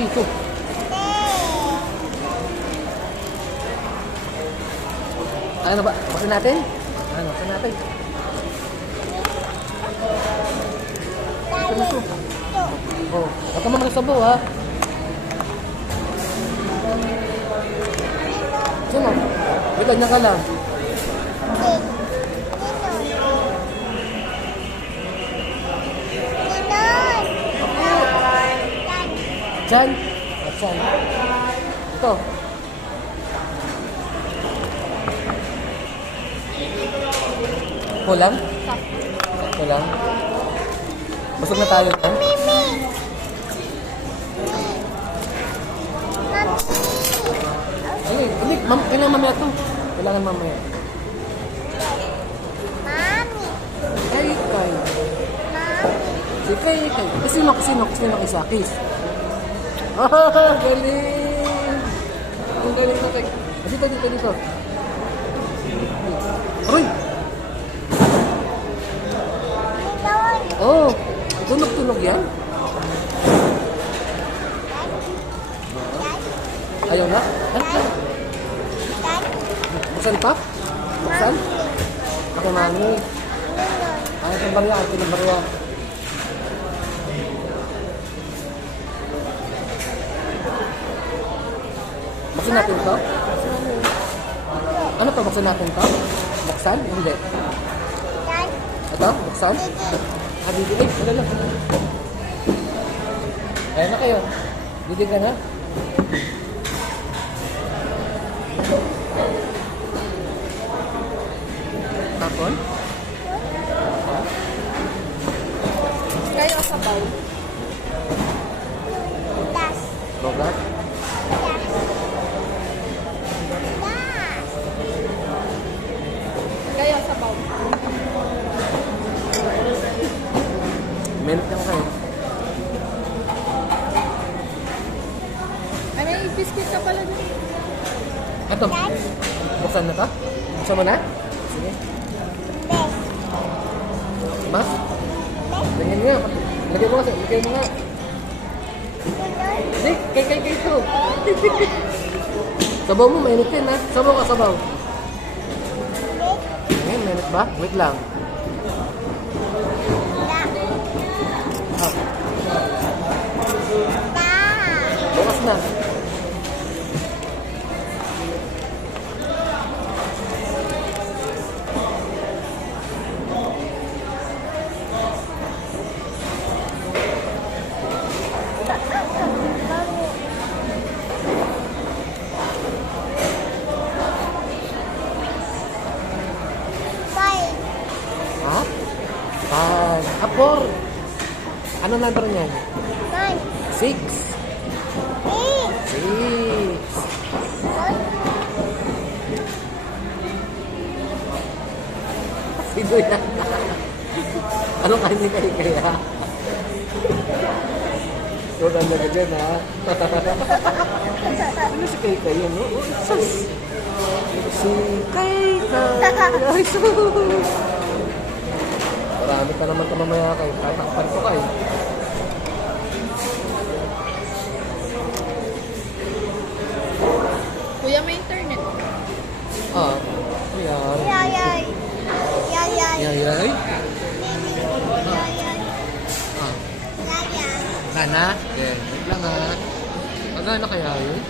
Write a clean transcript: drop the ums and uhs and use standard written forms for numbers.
dito. Ano ba? Buksan natin? Ano? Buksan natin. Buksan na ito. Oh, huwag ka mamalasabaw ha. Sino? Wait, ganyan ka lang. Diyan. Diyan. Ito. Kulang? Kulang? Busog na tayo dyan? Ay, hindi. Kailangan mamaya ito. Kailangan mamaya. Mami. Kay. Si Kay. Sino isa? Kiss. Ah, galing! Ang galing na Kay. Dito. Aray! Oh, tunog yan? Ayaw na? Buksan pa? Buksan? Ako mami. Ay, itong barya. Buksan natin to? Ano to? Buksan natin to? Buksan? Hindi. Ito? Buksan? Habibi. Ay, wala lang. Ayan na kayo. Didig ka na. Tapon? Kayo sa bowl. Bogat? Kayo sa bowl. Minute lang kayo. Ay, may biscuit ka pala dun. Ito. Buksan na to? Buksan mo na? Sige. Mas? Tingin nga. Lagay mo nga. Hindi, kay ito. Sabaw mo, mainit yan ha. Sabaw. Ngayon, mainit ba? Wait lang. Bukas na. Ha? 4. Ano number niyan? 6. 6. Sino yan? Ano kayo ni kaya? Huwag ang laga dyan, ha? Ano si Kay yan, no? Si Kay. Ay, sus! Marami ka naman ka mamaya kayo. Kahit nakapanto kayo. Kuya, may internet. Ah, yan. Yayay. Yayay. Ah, sana? Okay, wait lang ha. Magkano kaya yun?